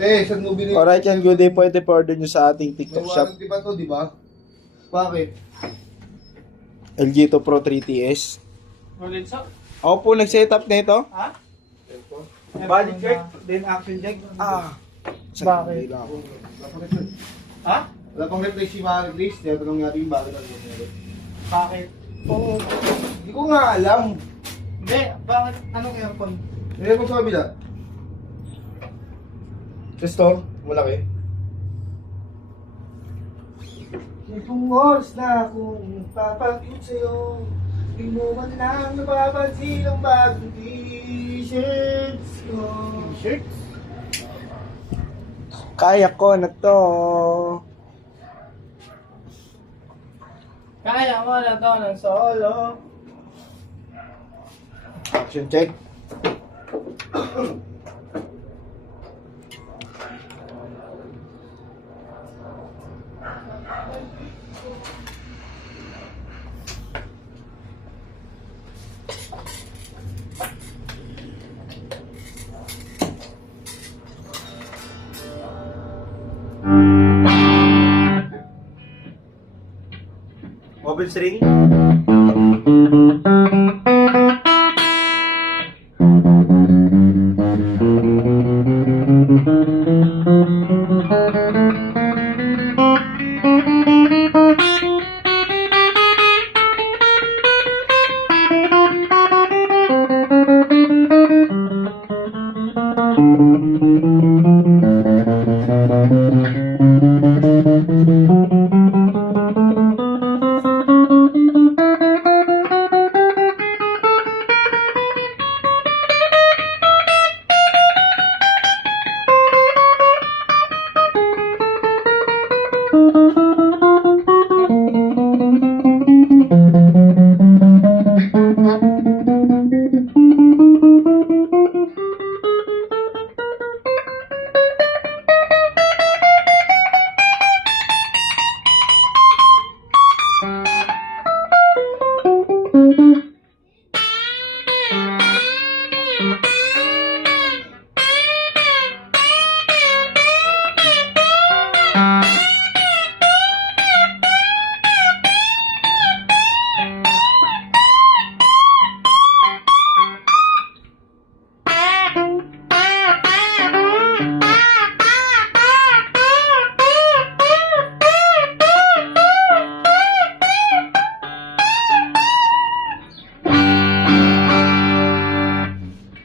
saan mo binili? Alright yan, good day. Pwede pa-order nyo sa ating May TikTok shop. warranty ba to, di ba? Bakit? LG to Pro 3TS. Ulit sa? Ako po nag-setup na ito. Ha? Body check, then action check. Bakit? Ha? Wala pang replace si Marie Grace. Tinatanong natin yung bakit ang meron. Bakit? Oo. Hindi ko nga alam. Hindi, bakit? Anong aircon? Meron ko sa kabila. Sa store, malaki. Itong oras na akong papakit sa'yo. Di mo man lang napapansin ang bagong t-shirts ko. T-shirts? Kaya ko na to. Kaya mo na to ng solo. Action check. Mobile string.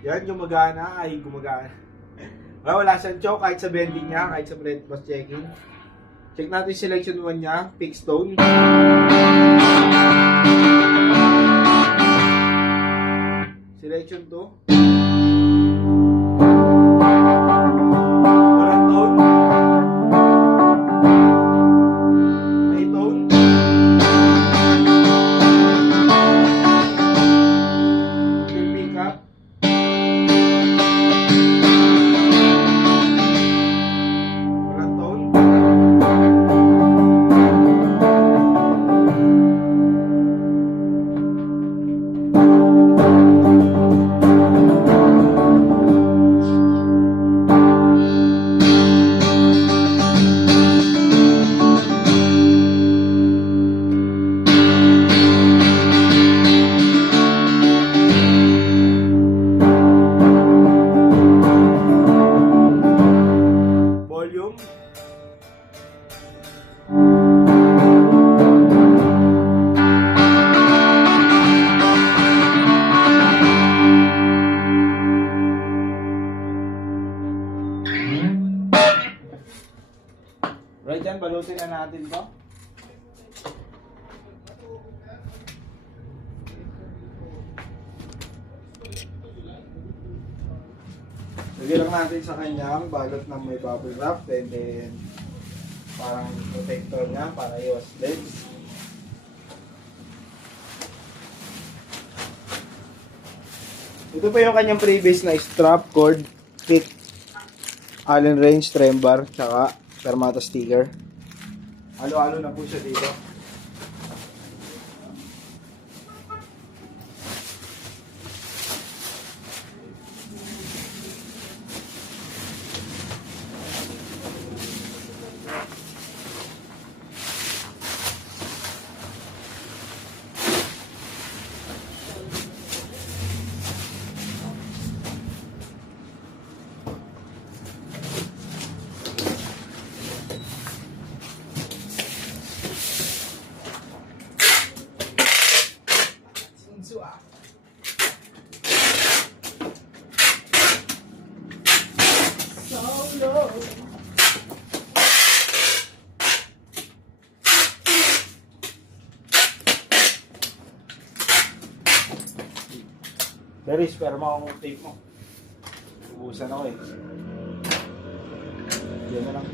Yan, gumagana ay gumagana. Wala siyang choke kahit sa bending niya, kahit sa breakfast checking. Check natin selection 1 niya, fixed tone. Selection 2. Walang tone. May tone. Full pickup. Walang tone. Volume. Right dyan, balutin na natin to. Lagyan lang natin sa kanyang balot na may bubble wrap and then parang protector niya para iwas legs. Ito pa yung kanyang previous na strap cord, fit, Allen wrench, trem bar, tsaka Fermata sticker. Halo-halo na po siya dito. Beris, pero makakong tape mo. Ubusan ako eh. Yan na lang.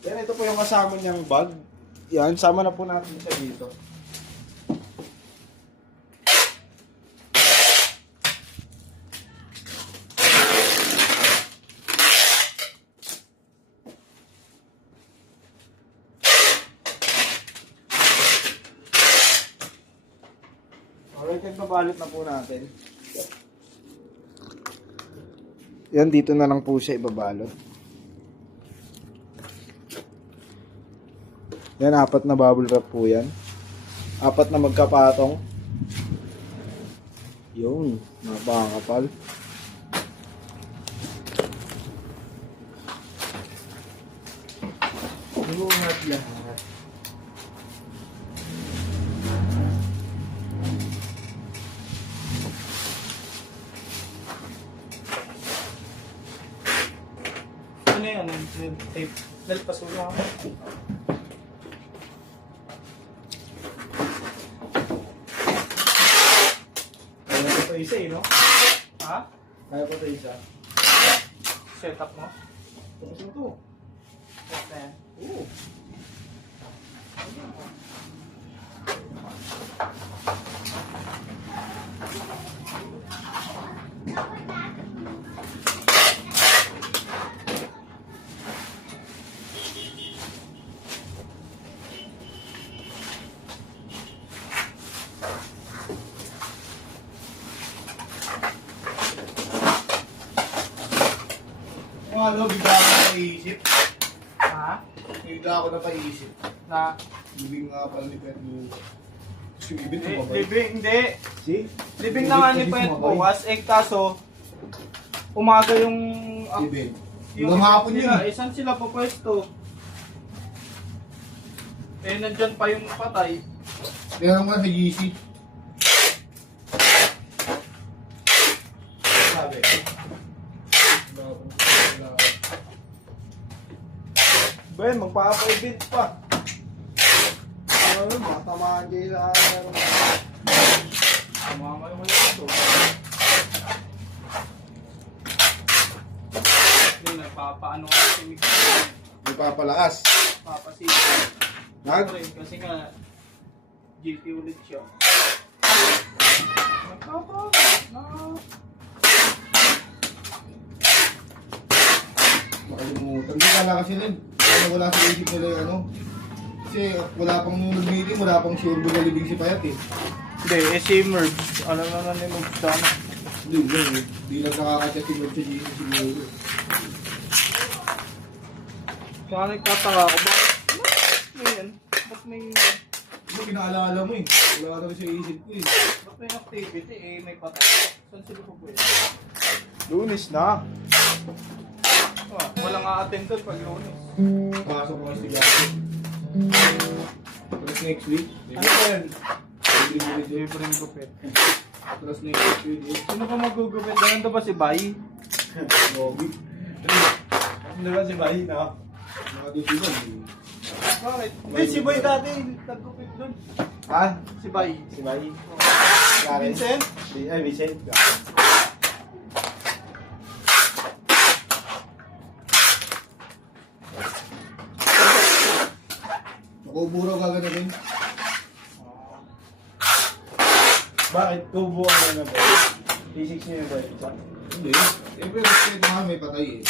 Yan, ito po yung kasama niyang bag. Yan, sama na po natin siya dito. Alright, nagbabalot na po natin. Yan, dito na lang po siya ibabalot. Yan, 4 na bubble wrap po yan. 4 na magkapatong. Yun, napakakapal. Lungat lahat. Ano yan? Tape. Nalpasula ako. Kaya ko ito isa eh, no? Ha? Kaya ko ito isa. Setup mo? Tapos ito. Setup na yan. Oo. Kung ano, bigla ako napaisip. Ha? Bigla ako napaisip. Na? Libing nga pala ni Pet Lucas. Yung ibig Hindi, mo ba? libing, hindi. See? Libing na nga ni Pet bukas, kaso, umaga yung... Ibig. Yung hapon yun. nila, saan sila pupwesto? Nandyan pa yung patay. Tingnan mo na sa GC. Sabi. Ben, magpapa-event pa. Ano, matamaan kayo sa akin. Sumama yung wala ito. Hindi, nagpapaano ka si Mix. May papalakas. Papasipan. Nag? Kasi nga, GT ulit siya. Nagpapaano na... Makalimutan. Hindi kala kasi rin. Kaya wala sa isip nila yung ano. Kasi wala pang nag-meeting, wala pang sure na libing si Payat eh. Hindi, si Merge. Alam na ni Merge sana. Hindi, hindi. Hindi lang nakakatya si Lord sa GC siguro. Kaya nagtataka ako, bakit may yan? Ba't may... Ito pinaalala mo eh. Wala ka na sa isip ko eh. Ba't may activity may patay? Saan sila po pwede? Lunes na. Walang a-attend doon pag Lunes. Pasok mga estudyante. Tapos next week. Ano ba yan? Libreng gupit. Tapos next week. Sino ka magugupit? Ganun to ba si Bay? Bobby. Ano ba si Bay na? Mga dusugan. Bakit? Hindi, si Bay dati nagupit doon. Ha? Si Bay. Si Bay? Vincent? Ay, Vincent. Nakuburo ka gano'n din. Bakit? Tubo ano na ba? Physics niyo ba? Isa? Hindi. Siyempre, respeto nga may patay eh.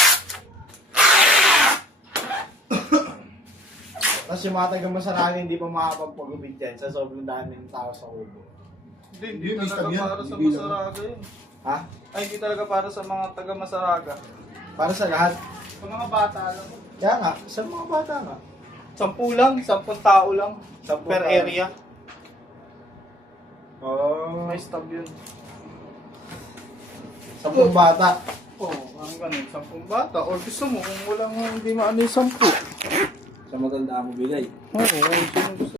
Tapos yung mga taga-Masarani hindi pa makapagpagupit yan sa sobrang dami ng tao sa kubo. Hindi Hindi, talaga Mr. Yan. para sa Hindi lang. Masaraga yun. Ha? Ay, hindi talaga para sa mga taga-Masaraga. Para sa lahat? Sa mga bata lang. Kaya nga, sa mga bata nga. 10 lang, 10 tao lang. 10 Per tao. area. Oh. May stub yun. 10 bata. Oo, ang ganun. 10 bata. Or gusto mo, kung walang hindi maano yung 10. Sa maganda mo bigay. Oo, kung sino gusto.